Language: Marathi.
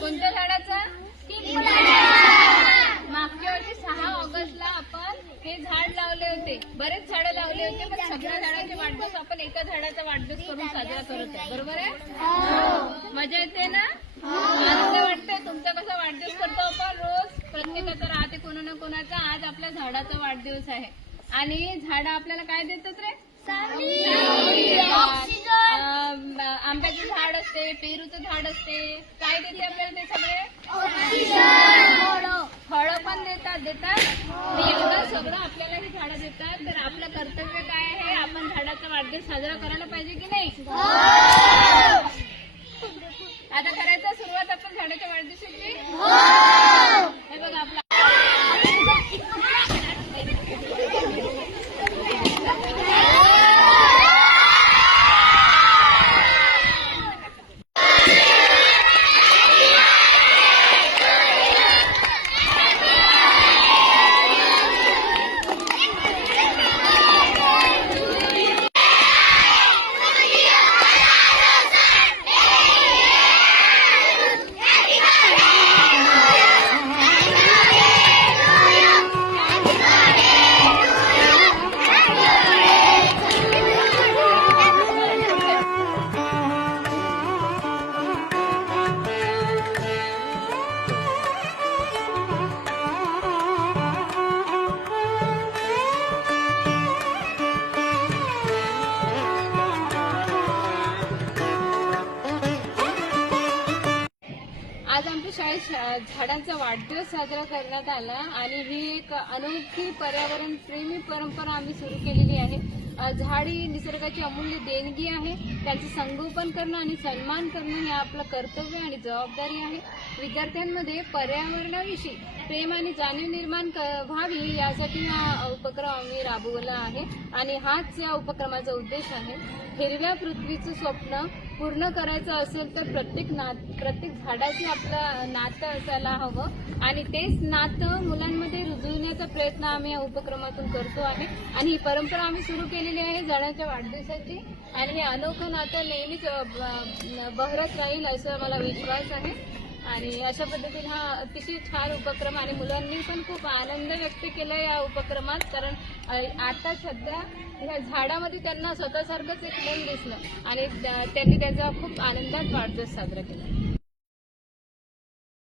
कोणत्या झाडाचा? मागच्या वर्षी सहा ऑगस्टला आपण हे झाड लावले होते. बरेच झाडं लावले होते पण सगळ्या झाडाचे वाढदिवस आपण एका झाडाचा वाढदिवस करून साजरा करत आहे. बरोबर आहे? मजा येते ना? आनंद वाटतंय. तुमचा कसा वाढदिवस करतो आपण रोज? प्रत्येकाचा राहते कोणा ना कोणाचा. आज आपल्या झाडाचा वाढदिवस आहे. आणि झाडं आपल्याला काय देतात रे? पेरूचं झाड असते. काय देते आपल्याला ते सगळे फळं पण देतात देतात. एवढं सगळं आपल्याला ही झाडं देतात. तर आपलं कर्तव्य काय आहे? आपण झाडाचा वाढदिवस साजरा करायला पाहिजे की नाही? आज आमच्या शाळेत झाडांचा वाढदिवस साजरा करण्यात आला आणि ही एक अनोखी पर्यावरण प्रेमी परंपरा आम्ही सुरू केलेली आहे. झाड ही निसर्गाची अमूल्य देणगी आहे. त्यांचं संगोपन करणं आणि सन्मान करणं हे आपलं कर्तव्य आणि जबाबदारी आहे. विद्यार्थ्यांमध्ये पर्यावरणाविषयी प्रेम आणि जाणीव निर्माण क- व्हावी यासाठी हा उपक्रम आम्ही राबवला आहे. आणि हाच या उपक्रमाचा उद्देश आहे. हिरव्या पृथ्वीचं स्वप्न पूर्ण करायचं असेल तर प्रत्येक नात प्रत्येक झाडाशी आपलं नातं असायला हवं. आणि तेच नातं मुलांमध्ये रुजवण्याचा प्रयत्न आम्ही या उपक्रमातून करतो आहे आणि ही परंपरा आम्ही सुरू केलेली आहे झाडाच्या वाढदिवसाची. आणि हे अनोखं नातं नेहमीच बहरत राहील असा मला विश्वास आहे. आणि अशा पद्धतीने हा अतिशय छान उपक्रम आणि मुलांनी पण खूप आनंद व्यक्त केला या उपक्रमात. कारण आता सध्या ह्या झाडामध्ये त्यांना स्वतःसारखंच एक मूल दिसलं आणि त्या- त्यांनी त्याचा खूप आनंदात वाढदिवस साजरा केला.